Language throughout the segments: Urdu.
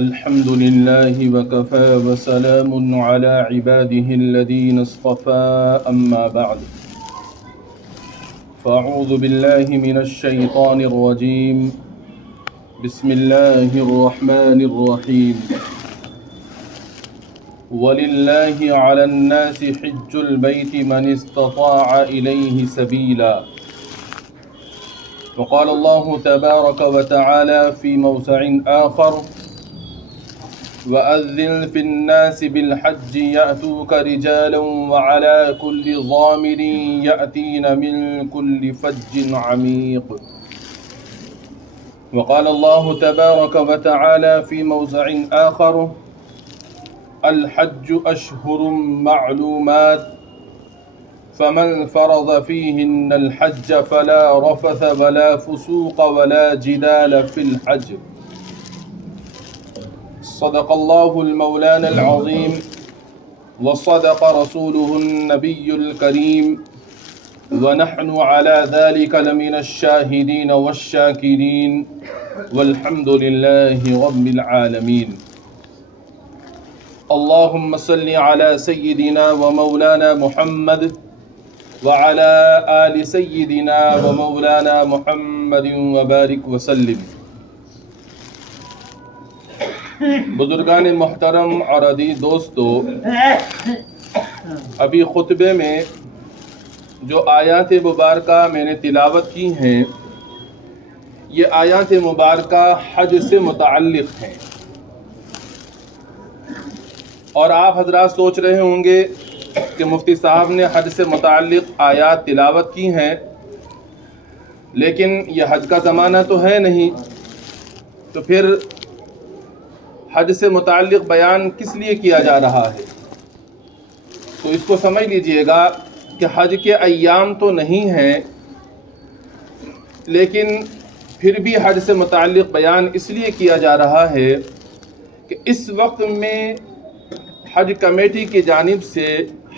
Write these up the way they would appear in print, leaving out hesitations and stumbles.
الحمد لله وكفى وسلام على عباده الذين اصطفى أما بعد فأعوذ بالله من الشيطان الرجيم بسم الله الرحمن الرحيم ولله على الناس حج البيت من استطاع إليه سبيلا وقال الله تبارك وتعالى في موضع آخر وأذن في الناس بالحج يأتوك رجالا وعلى كل ضامر يأتين من كل فج عميق وقال الله تبارك وتعالى في موضع آخر الحج أشهر معلومات فمن فرض فيهن الحج فلا رفث ولا فسوق ولا جدال في الحج صدق الله المولانا العظيم وصدق رسوله النبي الكريم ونحن على ذلك لمن الشاهدين والشاكرين والحمد لله رب العالمين اللهم صل على سيدنا ومولانا محمد وعلى آل سيدنا ومولانا محمد وبارك وسلم بزرگان محترم اور عزیز دوستو، ابھی خطبے میں جو آیات مبارکہ میں نے تلاوت کی ہیں، یہ آیات مبارکہ حج سے متعلق ہیں، اور آپ حضرات سوچ رہے ہوں گے کہ مفتی صاحب نے حج سے متعلق آیات تلاوت کی ہیں، لیکن یہ حج کا زمانہ تو ہے نہیں، تو پھر حج سے متعلق بیان کس لیے کیا جا رہا ہے؟ تو اس کو سمجھ لیجئے گا کہ حج کے ایام تو نہیں ہیں، لیکن پھر بھی حج سے متعلق بیان اس لیے کیا جا رہا ہے کہ اس وقت میں حج کمیٹی کی جانب سے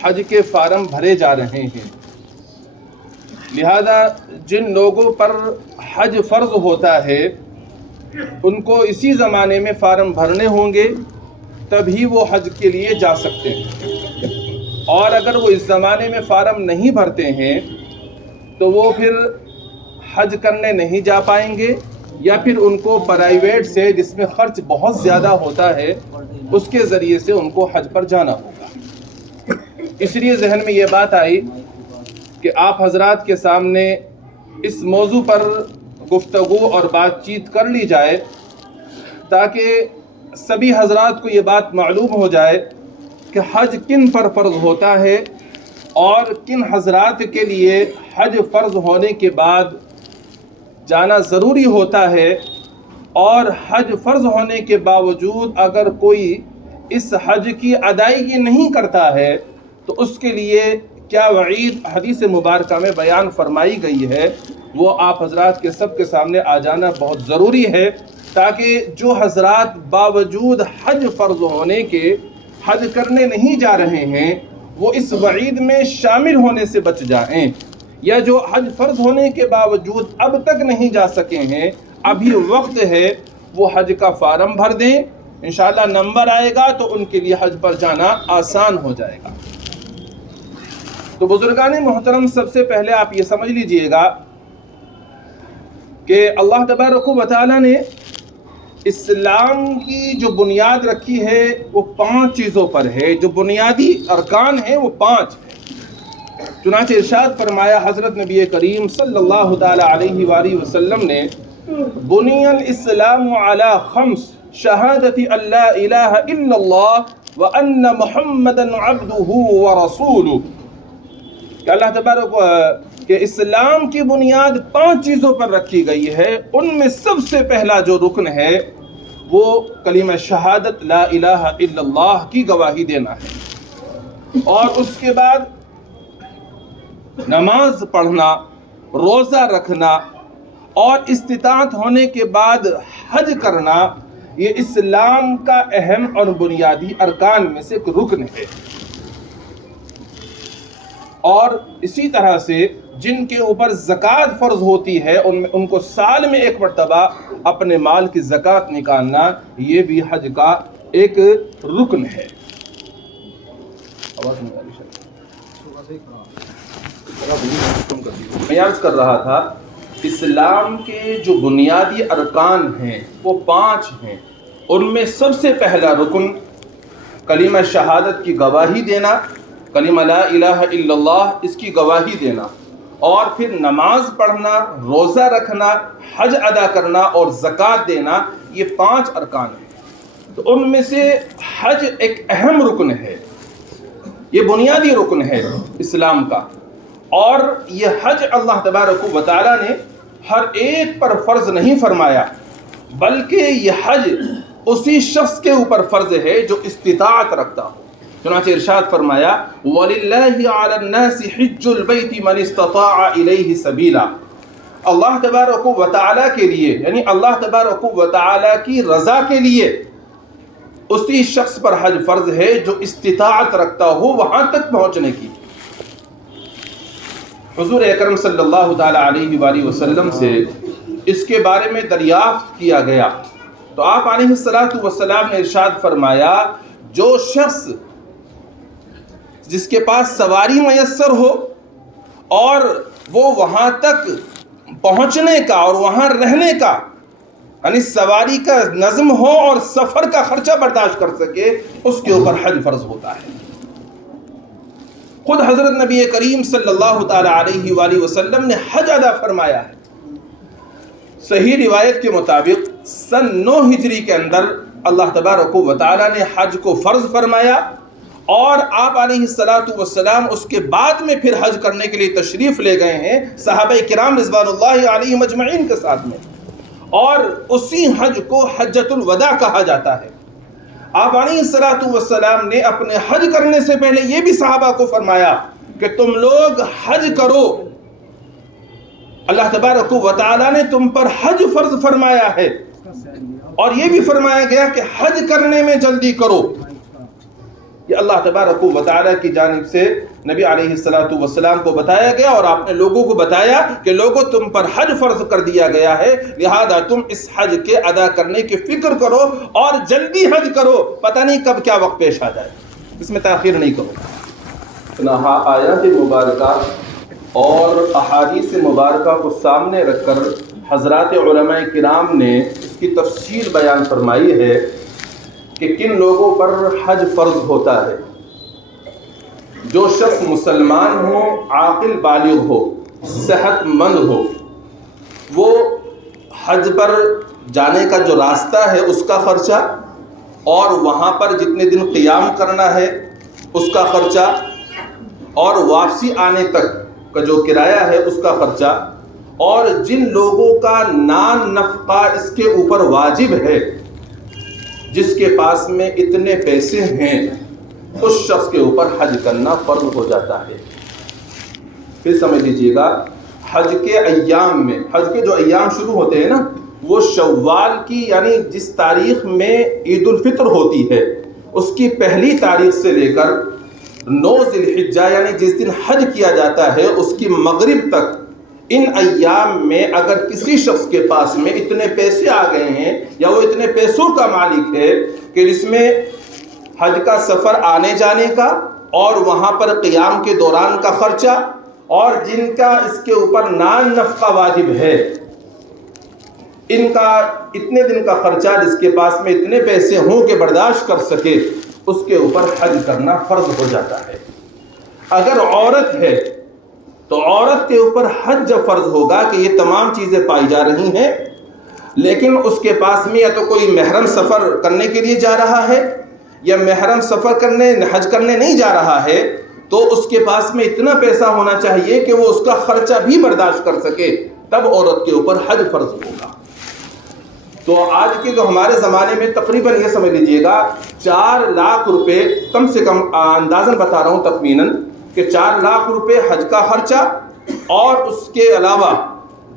حج کے فارم بھرے جا رہے ہیں، لہذا جن لوگوں پر حج فرض ہوتا ہے ان کو اسی زمانے میں فارم بھرنے ہوں گے، تبھی وہ حج کے لیے جا سکتے ہیں، اور اگر وہ اس زمانے میں فارم نہیں بھرتے ہیں تو وہ پھر حج کرنے نہیں جا پائیں گے، یا پھر ان کو پرائیویٹ سے، جس میں خرچ بہت زیادہ ہوتا ہے، اس کے ذریعے سے ان کو حج پر جانا ہوگا۔ اس لیے ذہن میں یہ بات آئی کہ آپ حضرات کے سامنے اس موضوع پر گفتگو اور بات چیت کر لی جائے، تاکہ سبھی حضرات کو یہ بات معلوم ہو جائے کہ حج کن پر فرض ہوتا ہے اور کن حضرات کے لیے حج فرض ہونے کے بعد جانا ضروری ہوتا ہے، اور حج فرض ہونے کے باوجود اگر کوئی اس حج کی ادائیگی نہیں کرتا ہے تو اس کے لیے کیا وعید حدیث مبارکہ میں بیان فرمائی گئی ہے، وہ آپ حضرات کے سب کے سامنے آ جانا بہت ضروری ہے، تاکہ جو حضرات باوجود حج فرض ہونے کے حج کرنے نہیں جا رہے ہیں وہ اس وعید میں شامل ہونے سے بچ جائیں، یا جو حج فرض ہونے کے باوجود اب تک نہیں جا سکے ہیں، ابھی وقت ہے، وہ حج کا فارم بھر دیں، انشاءاللہ نمبر آئے گا تو ان کے لیے حج پر جانا آسان ہو جائے گا۔ تو بزرگان محترم، سب سے پہلے آپ یہ سمجھ لیجئے گا کہ اللہ تبارک و تعالیٰ نے اسلام کی جو بنیاد رکھی ہے وہ 5 چیزوں پر ہے، جو بنیادی ارکان ہیں وہ 5 ہیں۔ چنانچہ ارشاد فرمایا حضرت نبی کریم صلی اللہ تعالی علیہ وآلہ وسلم نے، بنی الاسلام علی 5 شہادت ان لا الہ الا اللہ وان محمدا عبدہ ورسولہ، کہ اللہ تبارک کہ اسلام کی بنیاد 5 چیزوں پر رکھی گئی ہے، ان میں سب سے پہلا جو رکن ہے وہ کلمہ شہادت لا الہ الا اللہ کی گواہی دینا ہے، اور اس کے بعد نماز پڑھنا، روزہ رکھنا، اور استطاعت ہونے کے بعد حج کرنا، یہ اسلام کا اہم اور بنیادی ارکان میں سے ایک رکن ہے۔ اور اسی طرح سے جن کے اوپر زکوٰۃ فرض ہوتی ہے ان کو سال میں ایک مرتبہ اپنے مال کی زکوٰۃ نکالنا، یہ بھی حج کا ایک رکن ہے۔ میں عرض کر رہا تھا، اسلام کے جو بنیادی ارکان ہیں وہ 5 ہیں۔ ان میں سب سے پہلا رکن کلمہ شہادت کی گواہی دینا، کلمہ لا الہ الا اللہ اس کی گواہی دینا، اور پھر نماز پڑھنا، روزہ رکھنا، حج ادا کرنا اور زکوٰۃ دینا، یہ 5 ارکان ہیں۔ تو ان میں سے حج ایک اہم رکن ہے، یہ بنیادی رکن ہے اسلام کا، اور یہ حج اللہ تبارک و تعالیٰ نے ہر ایک پر فرض نہیں فرمایا، بلکہ یہ حج اسی شخص کے اوپر فرض ہے جو استطاعت رکھتا ہو۔ چنانچہ ارشاد فرمایا وَلِلَّهِ عَلَى النَّاسِ حِجُّ الْبَيْتِ مَنِ اسْتَطَاعَ إِلَيْهِ سَبِيلًا، اللہ تبارک و تعالیٰ کے لیے، یعنی اللہ تبارک و تعالیٰ کی رضا کے لیے اسی شخص پر حج فرض ہے جو استطاعت رکھتا ہو وہاں تک پہنچنے کی۔ حضور اکرم صلی اللہ تعالیٰ علیہ وآلہ وسلم سے اس کے بارے میں دریافت کیا گیا تو آپ علیہ السلام نے ارشاد فرمایا، جو شخص جس کے پاس سواری میسر ہو اور وہ وہاں تک پہنچنے کا اور وہاں رہنے کا، یعنی سواری کا نظم ہو اور سفر کا خرچہ برداشت کر سکے، اس کے اوپر حج فرض ہوتا ہے۔ خود حضرت نبی کریم صلی اللہ تعالیٰ علیہ وآلہ وسلم نے حج ادا فرمایا ہے۔ صحیح روایت کے مطابق سن 9 ہجری کے اندر اللہ تبارک و تعالیٰ نے حج کو فرض فرمایا، اور آپ علیہ السلام اس کے بعد میں پھر حج کرنے کے لیے تشریف لے گئے ہیں صحابہ کرام رضوان اللہ علیہم اجمعین کے ساتھ میں، اور اسی حج کو حجۃ الوداع کہا جاتا ہے۔ آپ علیہ السلام نے اپنے حج کرنے سے پہلے یہ بھی صحابہ کو فرمایا کہ تم لوگ حج کرو، اللہ تبارک و تعالیٰ نے تم پر حج فرض فرمایا ہے، اور یہ بھی فرمایا گیا کہ حج کرنے میں جلدی کرو۔ یہ اللہ تبارک و تعالیٰ کی جانب سے نبی علیہ السلام کو بتایا گیا، اور آپ نے لوگوں کو بتایا کہ لوگوں تم پر حج فرض کر دیا گیا ہے، لہذا تم اس حج کے ادا کرنے کی فکر کرو اور جلدی حج کرو، پتہ نہیں کب کیا وقت پیش آ جائے، اس میں تاخیر نہیں کرو۔ آیات مبارکہ اور احادیث مبارکہ کو سامنے رکھ کر حضرات علماء کرام نے اس کی تفصیل بیان فرمائی ہے کہ کن لوگوں پر حج فرض ہوتا ہے۔ جو شخص مسلمان ہو، عاقل بالغ ہو، صحت مند ہو، وہ حج پر جانے کا جو راستہ ہے اس کا خرچہ، اور وہاں پر جتنے دن قیام کرنا ہے اس کا خرچہ، اور واپسی آنے تک کا جو کرایہ ہے اس کا خرچہ، اور جن لوگوں کا نان نفقہ اس کے اوپر واجب ہے، جس کے پاس میں اتنے پیسے ہیں، اس شخص کے اوپر حج کرنا فرض ہو جاتا ہے۔ پھر سمجھ لیجئے گا، حج کے ایام میں، حج کے جو ایام شروع ہوتے ہیں نا، وہ شوال کی، یعنی جس تاریخ میں عید الفطر ہوتی ہے اس کی پہلی تاریخ سے لے کر 9 ذی الحجہ یعنی جس دن حج کیا جاتا ہے اس کی مغرب تک، ان ایام میں اگر کسی شخص کے پاس میں اتنے پیسے آ گئے ہیں یا وہ اتنے پیسوں کا مالک ہے کہ جس میں حج کا سفر آنے جانے کا اور وہاں پر قیام کے دوران کا خرچہ، اور جن کا اس کے اوپر نان نفقہ واجب ہے، ان کا اتنے دن کا خرچہ جس کے پاس میں اتنے پیسے ہوں کہ برداشت کر سکے، اس کے اوپر حج کرنا فرض ہو جاتا ہے۔ اگر عورت ہے تو عورت کے اوپر حج جب فرض ہوگا کہ یہ تمام چیزیں پائی جا رہی ہیں، لیکن اس کے پاس میں یا تو کوئی محرم سفر کرنے کے لیے جا رہا ہے یا محرم سفر کرنے حج کرنے نہیں جا رہا ہے، تو اس کے پاس میں اتنا پیسہ ہونا چاہیے کہ وہ اس کا خرچہ بھی برداشت کر سکے، تب عورت کے اوپر حج فرض ہوگا۔ تو آج کے جو ہمارے زمانے میں تقریباً یہ سمجھ لیجئے گا 4 لاکھ روپے، کم سے کم اندازاً بتا رہا ہوں تخمیناً، کہ 4 لاکھ روپے حج کا خرچہ، اور اس کے علاوہ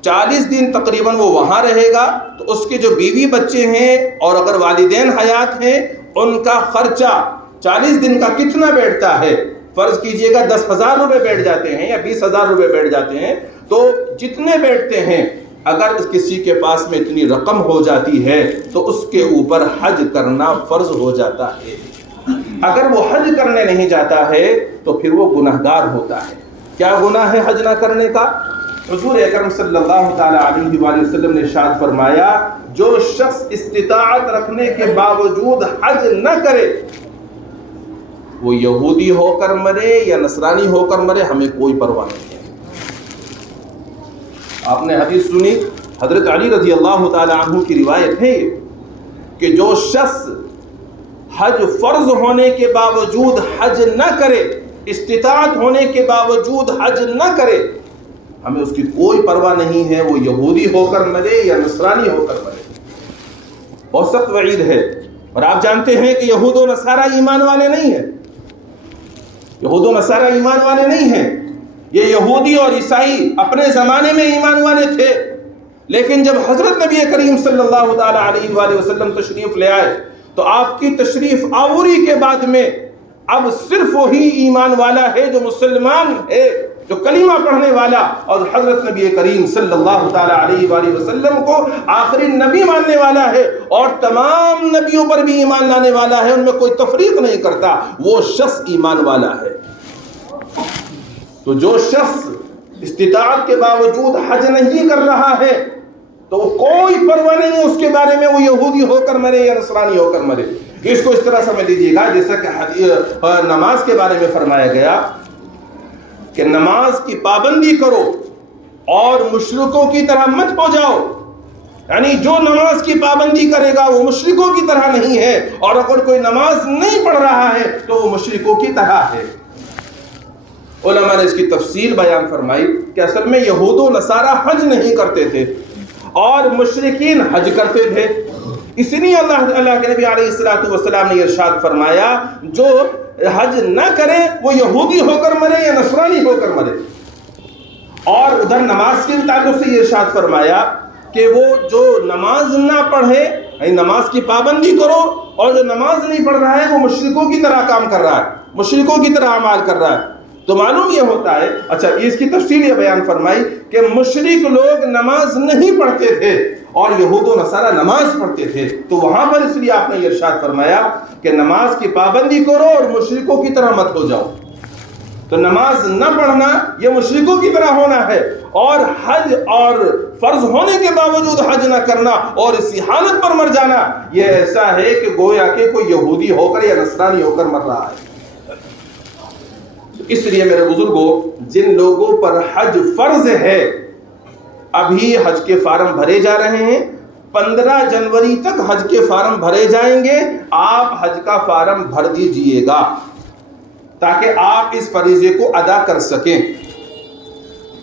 40 دن تقریباً وہ وہاں رہے گا، تو اس کے جو بیوی بچے ہیں اور اگر والدین حیات ہیں ان کا خرچہ 40 دن کا کتنا بیٹھتا ہے؟ فرض کیجئے گا 10,000 روپے بیٹھ جاتے ہیں یا 20,000 روپے بیٹھ جاتے ہیں، تو جتنے بیٹھتے ہیں اگر کسی کے پاس میں اتنی رقم ہو جاتی ہے تو اس کے اوپر حج کرنا فرض ہو جاتا ہے۔ اگر وہ حج کرنے نہیں جاتا ہے تو پھر وہ گنہگار ہوتا ہے۔ کیا گناہ ہے حج نہ کرنے کا؟ حضور اکرم صلی اللہ تعالی علیہ وآلہ وسلم نے ارشاد فرمایا، جو شخص استطاعت رکھنے کے باوجود حج نہ کرے، وہ یہودی ہو کر مرے یا نصرانی ہو کر مرے، ہمیں کوئی پرواہ نہیں ہے۔ آپ نے حدیث سنی، حضرت علی رضی اللہ تعالی عنہ کی روایت ہے کہ جو شخص حج فرض ہونے کے باوجود حج نہ کرے، استطاعت ہونے کے باوجود حج نہ کرے، ہمیں اس کی کوئی پرواہ نہیں ہے، وہ یہودی ہو کر مرے یا نصرانی ہو کر مرے۔ بہت سخت وعید ہے۔ اور آپ جانتے ہیں کہ یہود و نصارہ ایمان والے نہیں ہیں، یہود و نصارہ ایمان والے نہیں ہیں۔ یہ یہودی اور عیسائی اپنے زمانے میں ایمان والے تھے، لیکن جب حضرت نبی کریم صلی اللہ تعالی علیہ وآلہ وسلم تشریف لے آئے تو آپ کی تشریف آوری کے بعد میں اب صرف وہی ایمان والا ہے جو مسلمان ہے، جو کلمہ پڑھنے والا اور حضرت نبی کریم صلی اللہ تعالی علیہ وآلہ وسلم کو آخری نبی ماننے والا ہے اور تمام نبیوں پر بھی ایمان لانے والا ہے، ان میں کوئی تفریق نہیں کرتا، وہ شخص ایمان والا ہے۔ تو جو شخص استطاعت کے باوجود حج نہیں کر رہا ہے تو کوئی پرواہ نہیں ہے اس کے بارے میں، وہ یہودی ہو کر مرے یا نصرانی ہو کر مرے۔ اس کو اس طرح سمجھ لیجیے گا جیسا کہ نماز کے بارے میں فرمایا گیا کہ نماز کی پابندی کرو اور مشرکوں کی طرح مت ہو جاؤ، یعنی جو نماز کی پابندی کرے گا وہ مشرکوں کی طرح نہیں ہے، اور اگر کوئی نماز نہیں پڑھ رہا ہے تو وہ مشرکوں کی طرح ہے۔ علماء نے اس کی تفصیل بیان فرمائی کہ اصل میں یہود و نصارہ حج نہیں کرتے تھے اور مشرکین حج کرتے تھے، اس لیے اللہ کے نبی علیہ السلام نے ارشاد فرمایا جو حج نہ کرے وہ یہودی ہو کر مرے یا نصرانی ہو کر مرے۔ اور ادھر نماز کے تعلق سے یہ ارشاد فرمایا کہ وہ جو نماز نہ پڑھے، یعنی نماز کی پابندی کرو، اور جو نماز نہیں پڑھ رہا ہے وہ مشرکوں کی طرح کام کر رہا ہے، مشرکوں کی طرح اعمال کر رہا ہے۔ تو معلوم یہ ہوتا ہے، اچھا اس کی تفصیل یہ بیان فرمائی کہ مشرک لوگ نماز نہیں پڑھتے تھے اور یہود و نصارہ نماز پڑھتے تھے، تو وہاں پر اس لیے آپ نے یہ ارشاد فرمایا کہ نماز کی پابندی کرو اور مشرکوں کی طرح مت ہو جاؤ۔ تو نماز نہ پڑھنا یہ مشرکوں کی طرح ہونا ہے، اور حج اور فرض ہونے کے باوجود حج نہ کرنا اور اسی حالت پر مر جانا یہ ایسا ہے کہ گویا کہ کوئی یہودی ہو کر یا نصرانی ہو کر مر رہا ہے۔ اس لیے میرے بزرگوں، جن لوگوں پر حج فرض ہے ابھی حج کے فارم بھرے جا رہے ہیں، 15 جنوری تک حج کے فارم بھرے جائیں گے، آپ حج کا فارم بھر دیجئے گا تاکہ آپ اس فریضے کو ادا کر سکیں۔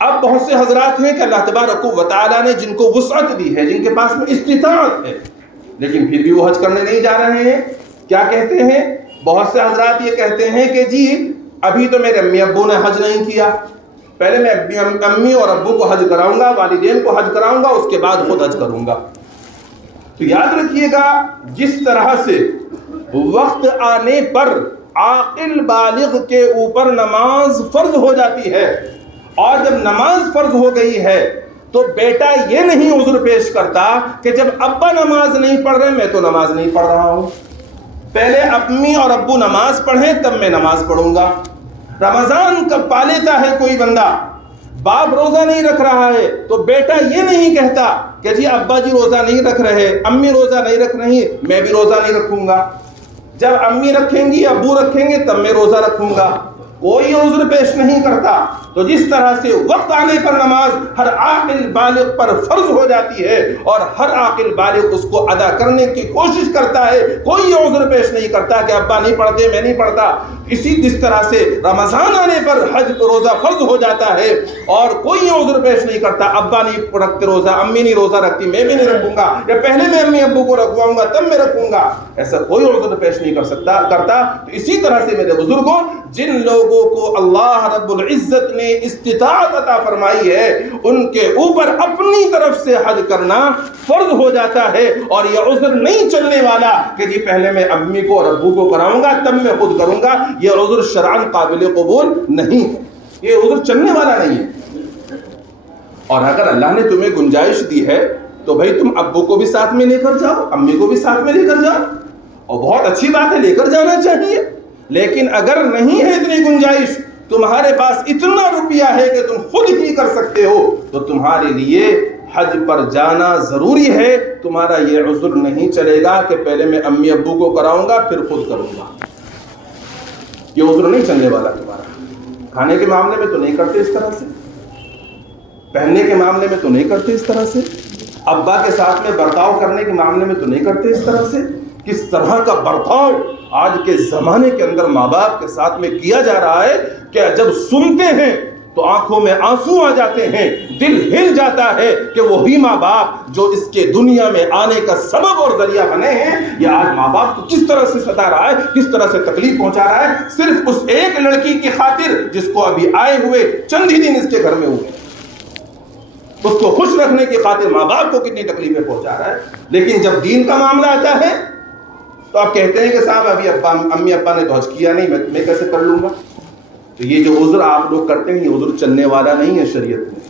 اب بہت سے حضرات ہیں کہ اللہ تبارک و تعالیٰ نے جن کو وسعت دی ہے، جن کے پاس میں استطاعت ہے، لیکن پھر بھی وہ حج کرنے نہیں جا رہے ہیں۔ کیا کہتے ہیں؟ بہت سے حضرات یہ کہتے ہیں کہ جی ابھی تو میرے امی ابو نے حج نہیں کیا، پہلے میں امی اور ابو کو حج کراؤں گا، والدین کو حج کراؤں گا، اس کے بعد خود حج کروں گا۔ تو یاد رکھیے گا، جس طرح سے وقت آنے پر عاقل بالغ کے اوپر نماز فرض ہو جاتی ہے، اور جب نماز فرض ہو گئی ہے تو بیٹا یہ نہیں عذر پیش کرتا کہ جب ابا نماز نہیں پڑھ رہے میں تو نماز نہیں پڑھ رہا ہوں، پہلے امی اور ابو نماز پڑھیں تب میں نماز پڑھوں گا۔ رمضان کب پا لیتا ہے کوئی بندہ، باپ روزہ نہیں رکھ رہا ہے تو بیٹا یہ نہیں کہتا کہ جی ابا جی روزہ نہیں رکھ رہے، امی روزہ نہیں رکھ رہی، میں بھی روزہ نہیں رکھوں گا، جب امی رکھیں گی ابو رکھیں گے تب میں روزہ رکھوں گا، کوئی عذر پیش نہیں کرتا۔ تو جس طرح سے وقت آنے پر نماز ہر عاقل بالغ پر فرض ہو جاتی ہے اور ہر عاقل بالغ اس کو ادا کرنے کی کوشش کرتا ہے، کوئی عذر پیش نہیں کرتا کہ ابا نہیں پڑھتے میں نہیں پڑھتا، اسی جس طرح سے رمضان آنے پر حج روزہ فرض ہو جاتا ہے اور کوئی عذر پیش نہیں کرتا، ابا نہیں رکھتے روزہ، امی نہیں روزہ رکھتی میں بھی نہیں رکھوں گا، یا پہلے میں امی ابو کو رکھواؤں گا تب میں رکھوں گا، ایسا کوئی عذر پیش نہیں کرتا۔ تو اسی طرح سے میرے بزرگوں، جن لوگوں کو اللہ رب العزت نے نے استطاعت عطا فرمائی ہے ان کے اوپر اپنی طرف سے حج کرنا فرض ہو جاتا ہے، اور یہ عذر نہیں چلنے والا کہ جی پہلے میں امی کو اور ابو کو کراؤں گا تب میں خود کروں گا، یہ عذر شرعاً قابل قبول نہیں ہے، یہ عذر چلنے والا نہیں ہے۔ اور اگر اللہ نے تمہیں گنجائش دی ہے تو بھائی تم ابو کو بھی ساتھ میں لے کر جاؤ، امی کو بھی ساتھ میں لے کر جاؤ، اور بہت اچھی بات ہے، لے کر جانا چاہیے۔ لیکن اگر نہیں ہے اتنی گنجائش، تمہارے پاس اتنا روپیہ ہے کہ تم خود ہی کر سکتے ہو، تو تمہارے لیے حج پر جانا ضروری ہے۔ تمہارا یہ عذر نہیں چلے گا کہ پہلے میں امی ابو کو کراؤں گا پھر خود کروں گا، یہ عذر نہیں چلنے والا تمہارا۔ کھانے کے معاملے میں تو نہیں کرتے اس طرح سے، پہننے کے معاملے میں تو نہیں کرتے اس طرح سے، ابا کے ساتھ میں برتاؤ کرنے کے معاملے میں تو نہیں کرتے اس طرح سے۔ کس طرح کا برتاؤ آج کے زمانے کے اندر ماں باپ کے ساتھ میں کیا جا رہا ہے کہ جب سنتے ہیں تو آنکھوں میں آنسو آ جاتے ہیں، دل ہل جاتا ہے کہ وہی ماں باپ جو اس کے دنیا میں آنے کا سبب اور ذریعہ بنے ہیں، یہ آج ماں باپ کو کس طرح سے ستا رہا ہے، کس طرح سے تکلیف پہنچا رہا ہے، صرف اس ایک لڑکی کی خاطر جس کو ابھی آئے ہوئے چند ہی دن اس کے گھر میں ہوئے، اس کو خوش رکھنے کی خاطر ماں باپ کو کتنی تکلیفیں پہنچا رہا ہے۔ لیکن جب دین کا معاملہ آتا ہے تو آپ کہتے ہیں کہ صاحب ابھی امی ابا نے تو حج کیا نہیں، میں کیسے کر لوں گا؟ تو یہ جو عذر آپ لوگ کرتے ہیں یہ عذر چلنے والا نہیں ہے شریعت میں۔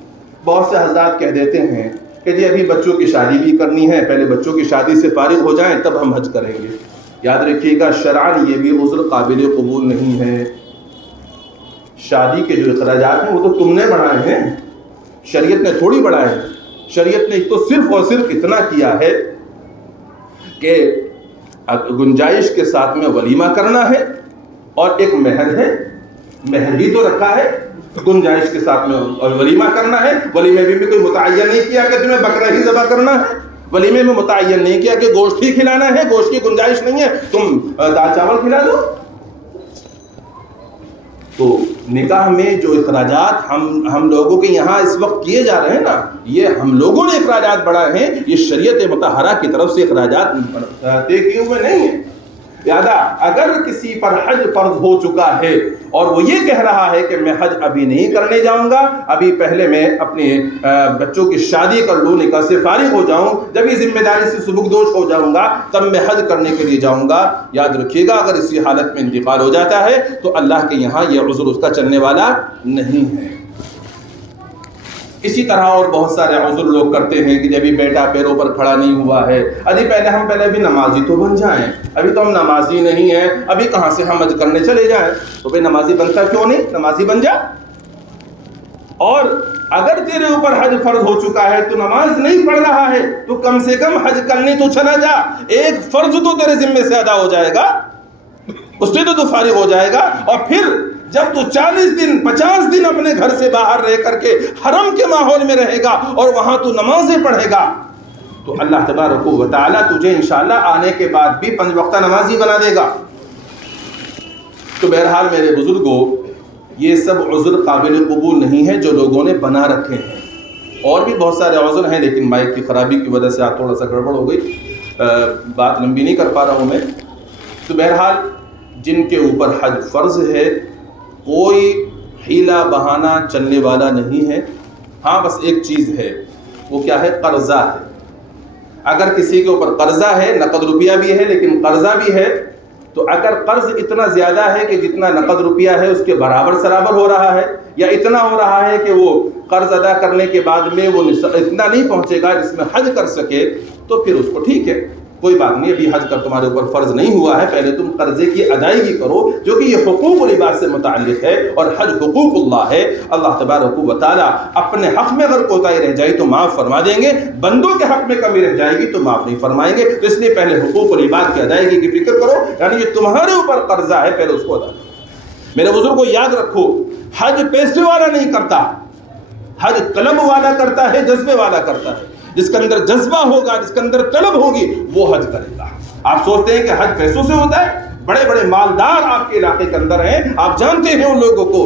بہت سے حضرات کہہ دیتے ہیں کہ جی ابھی بچوں کی شادی بھی کرنی ہے، پہلے بچوں کی شادی سے فارغ ہو جائیں تب ہم حج کریں گے۔ یاد رکھیے گا شرعاً یہ بھی عذر قابل قبول نہیں ہے۔ شادی کے جو اخراجات ہیں وہ تو تم نے بڑھائے ہیں، شریعت نے تھوڑی بڑھائے ہیں۔ شریعت نے تو صرف اور صرف اتنا کیا ہے کہ گنجائش کے ساتھ میں ولیمہ کرنا ہے اور ایک مہر ہے، مہر بھی تو رکھا ہے، گنجائش کے ساتھ میں اور ولیمہ کرنا ہے۔ ولیمے میں بھی کوئی متعین نہیں کیا کہ تمہیں بکرا ہی ذبح کرنا ہے، ولیمے میں متعین نہیں کیا کہ گوشت ہی کھلانا ہے، گوشت کی گنجائش نہیں ہے تم دال چاول کھلا دو۔ تو نکاح میں جو اخراجات ہم لوگوں کے یہاں اس وقت کیے جا رہے ہیں نا، یہ ہم لوگوں نے اخراجات بڑھائے ہیں، یہ شریعت مطہرہ کی طرف سے اخراجات طے کیے ہوئے نہیں ہیں۔ یاد اگر کسی پر حج فرض ہو چکا ہے اور وہ یہ کہہ رہا ہے کہ میں حج ابھی نہیں کرنے جاؤں گا، ابھی پہلے میں اپنے بچوں کی شادی کر لوں، نکاح سے فارغ ہو جاؤں، جب یہ ذمہ داری سے سبکدوش ہو جاؤں گا تب میں حج کرنے کے لیے جاؤں گا، یاد رکھیے گا اگر اسی حالت میں انتقال ہو جاتا ہے تو اللہ کے یہاں یہ عذر اس کا چلنے والا نہیں ہے۔ اسی طرح اور بہت سارے عذر لوگ کرتے ہیں کہ جب بیٹا پیروں پر کھڑا نہیں ہوا ہے، ابھی پہلے بھی نمازی تو بن جائیں، ابھی تو ہم نمازی نہیں ہیں، ابھی کہاں سے ہم حج کرنے چلے جائیں؟ تو بھئی نمازی بنتا کیوں نہیں؟ نمازی بن جا۔ اور اگر تیرے اوپر حج فرض ہو چکا ہے تو نماز نہیں پڑھ رہا ہے تو کم سے کم حج کرنے تو چلا جا، ایک فرض تو تیرے ذمے سے ادا ہو جائے گا، اس سے تو فارغ ہو جائے گا۔ اور پھر جب تو 40 دن 50 دن اپنے گھر سے باہر رہ کر کے حرم کے ماحول میں رہے گا اور وہاں تو نمازیں پڑھے گا تو اللہ تبارک و تعالیٰ تجھے انشاءاللہ آنے کے بعد بھی 5 وقتہ نمازی بنا دے گا۔ تو بہرحال میرے بزرگوں، یہ سب عذر قابل قبول نہیں ہے جو لوگوں نے بنا رکھے ہیں۔ اور بھی بہت سارے عذر ہیں لیکن مائک کی خرابی کی وجہ سے تھوڑا سا گڑبڑ ہو گئی، بات لمبی نہیں کر پا رہا ہوں میں۔ تو بہرحال جن کے اوپر حج فرض ہے کوئی حیلہ بہانہ چلنے والا نہیں ہے۔ ہاں بس ایک چیز ہے، وہ کیا ہے؟ قرضہ ہے۔ اگر کسی کے اوپر قرضہ ہے، نقد روپیہ بھی ہے لیکن قرضہ بھی ہے، تو اگر قرض اتنا زیادہ ہے کہ جتنا نقد روپیہ ہے اس کے برابر سرابر ہو رہا ہے، یا اتنا ہو رہا ہے کہ وہ قرض ادا کرنے کے بعد میں وہ اتنا نہیں پہنچے گا جس میں حج کر سکے، تو پھر اس کو ٹھیک ہے، کوئی بات نہیں، ابھی حج کا تمہارے اوپر فرض نہیں ہوا ہے، پہلے تم قرضے کی ادائیگی کرو، جو کہ یہ حقوق العباد سے متعلق ہے اور حج حقوق اللہ ہے۔ اللہ تبارک و تعالیٰ اپنے حق میں اگر کوتاہی رہ جائے تو معاف فرما دیں گے، بندوں کے حق میں کمی رہ جائے گی تو معاف نہیں فرمائیں گے۔ تو اس لیے پہلے حقوق العباد کی ادائیگی کی فکر کرو، یعنی یہ تمہارے اوپر قرضہ ہے پہلے اس کو ادا کرو۔ میرے بزرگوں یاد رکھو، حج پیسے والا نہیں کرتا، حج طلب والا کرتا ہے، جذبے والا کرتا ہے۔ جس کے اندر جذبہ ہوگا، جس کے اندر طلب ہوگی، وہ حج کرے گا۔ آپ سوچتے ہیں کہ حج پیسوں سے ہوتا ہے؟ بڑے بڑے مالدار آپ کے علاقے کے اندر ہیں، آپ جانتے ہیں ان لوگوں کو،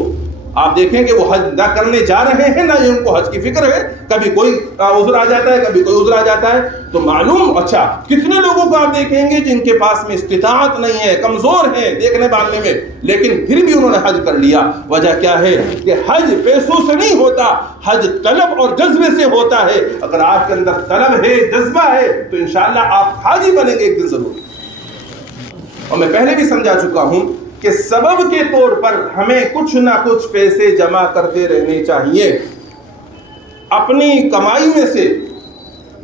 آپ دیکھیں کہ وہ حج نہ کرنے جا رہے ہیں، نہ ان کو حج کی فکر ہے، کبھی کوئی عذر آ جاتا ہے، کبھی کوئی عذر آ جاتا ہے، تو معلوم اچھا کتنے لوگوں کو آپ دیکھیں گے جن کے پاس میں استطاعت نہیں ہے، کمزور ہیں دیکھنے باننے میں، لیکن پھر بھی انہوں نے حج کر لیا۔ وجہ کیا ہے کہ حج پیسوں سے نہیں ہوتا، حج طلب اور جذبے سے ہوتا ہے۔ اگر آپ کے اندر طلب ہے، جذبہ ہے، تو انشاءاللہ آپ حاجی بنیں گے ایک دن ضرور۔ اور میں پہلے بھی سمجھا چکا ہوں کہ سبب کے طور پر ہمیں کچھ نہ کچھ پیسے جمع کرتے رہنے چاہیے۔ اپنی کمائی میں سے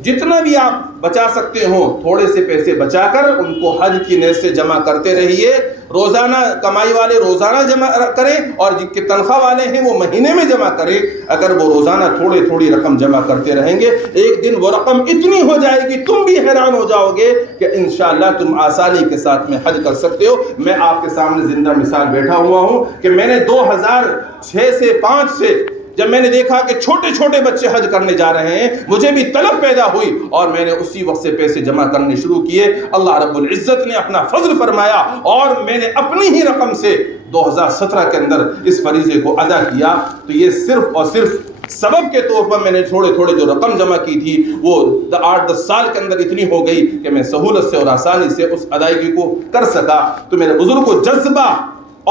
جتنا بھی آپ بچا سکتے ہو، تھوڑے سے پیسے بچا کر ان کو حج کی نیت سے جمع کرتے رہیے۔ روزانہ کمائی والے روزانہ جمع کریں، اور جن کے تنخواہ والے ہیں وہ مہینے میں جمع کریں۔ اگر وہ روزانہ تھوڑی رقم جمع کرتے رہیں گے، ایک دن وہ رقم اتنی ہو جائے گی تم بھی حیران ہو جاؤ گے کہ انشاءاللہ تم آسانی کے ساتھ میں حج کر سکتے ہو۔ میں آپ کے سامنے زندہ مثال بیٹھا ہوا ہوں کہ میں نے 2006 سے 5 سے جب میں نے دیکھا کہ چھوٹے چھوٹے بچے حج کرنے جا رہے ہیں، مجھے بھی طلب پیدا ہوئی اور میں نے اسی وقت سے پیسے جمع کرنے شروع کیے۔ اللہ رب العزت نے اپنا فضل فرمایا اور میں نے اپنی ہی رقم سے 2017 کے اندر اس فریضے کو ادا کیا۔ تو یہ صرف اور صرف سبب کے طور پر میں نے تھوڑے جو رقم جمع کی تھی وہ 8-10 سال کے اندر اتنی ہو گئی کہ میں سہولت سے اور آسانی سے اس ادائیگی کو کر سکا۔ تو میرے بزرگ کو جذبہ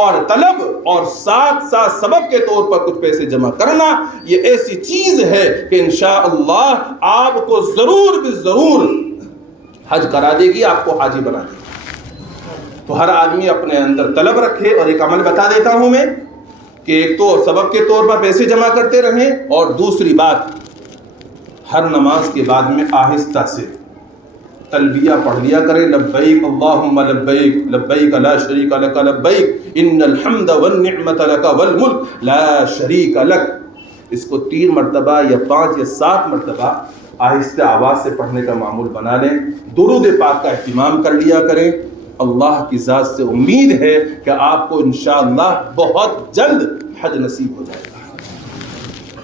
اور طلب اور ساتھ ساتھ سبب کے طور پر کچھ پیسے جمع کرنا، یہ ایسی چیز ہے کہ انشاءاللہ آپ کو ضرور بھی ضرور حج کرا دے گی، آپ کو حاجی بنا دے گی۔ تو ہر آدمی اپنے اندر طلب رکھے۔ اور ایک عمل بتا دیتا ہوں میں کہ ایک تو سبب کے طور پر پیسے جمع کرتے رہیں، اور دوسری بات ہر نماز کے بعد میں آہستہ سے تلبیہ پڑھ لیا کریں، لبیک اللہم لبیک لبیک لا شریک لک لبیک ان الحمد والنعمت لک والملک لا شریک لک۔ اس کو 3 مرتبہ یا 5 یا 7 مرتبہ آہستہ آواز سے پڑھنے کا معمول بنا لیں۔ درود پاک کا اہتمام کر لیا کریں۔ اللہ کی ذات سے امید ہے کہ آپ کو انشاءاللہ بہت جلد حج نصیب ہو جائے گا۔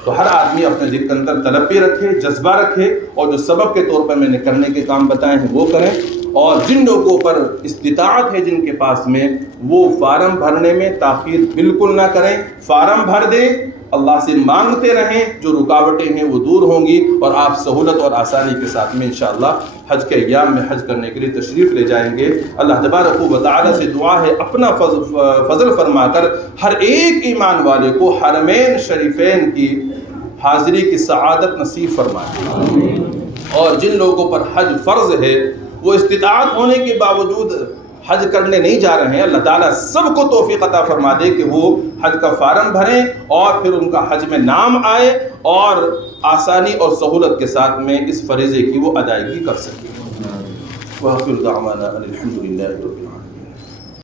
تو ہر آدمی اپنے دل کے اندر طلب بھی رکھے، جذبہ رکھے، اور جو سبب کے طور پر میں نے کرنے کے کام بتائے ہیں وہ کریں۔ اور جن لوگوں پر استطاعت ہے، جن کے پاس میں، وہ فارم بھرنے میں تاخیر بالکل نہ کریں، فارم بھر دیں، اللہ سے مانگتے رہیں، جو رکاوٹیں ہیں وہ دور ہوں گی، اور آپ سہولت اور آسانی کے ساتھ میں انشاءاللہ حج کے ایام میں حج کرنے کے لیے تشریف لے جائیں گے۔ اللہ تبارک و تعالی سے دعا ہے اپنا فضل فرما کر ہر ایک ایمان والے کو حرمین شریفین کی حاضری کی سعادت نصیب فرمائے۔ اور جن لوگوں پر حج فرض ہے، وہ استطاعت ہونے کے باوجود حج کرنے نہیں جا رہے ہیں، اللہ تعالیٰ سب کو توفیق عطا فرما دے کہ وہ حج کا فارم بھریں اور پھر ان کا حج میں نام آئے اور آسانی اور سہولت کے ساتھ میں اس فریضے کی وہ ادائیگی کر سکیں۔ وآخر دعوانا الحمد للہ رب العالمین۔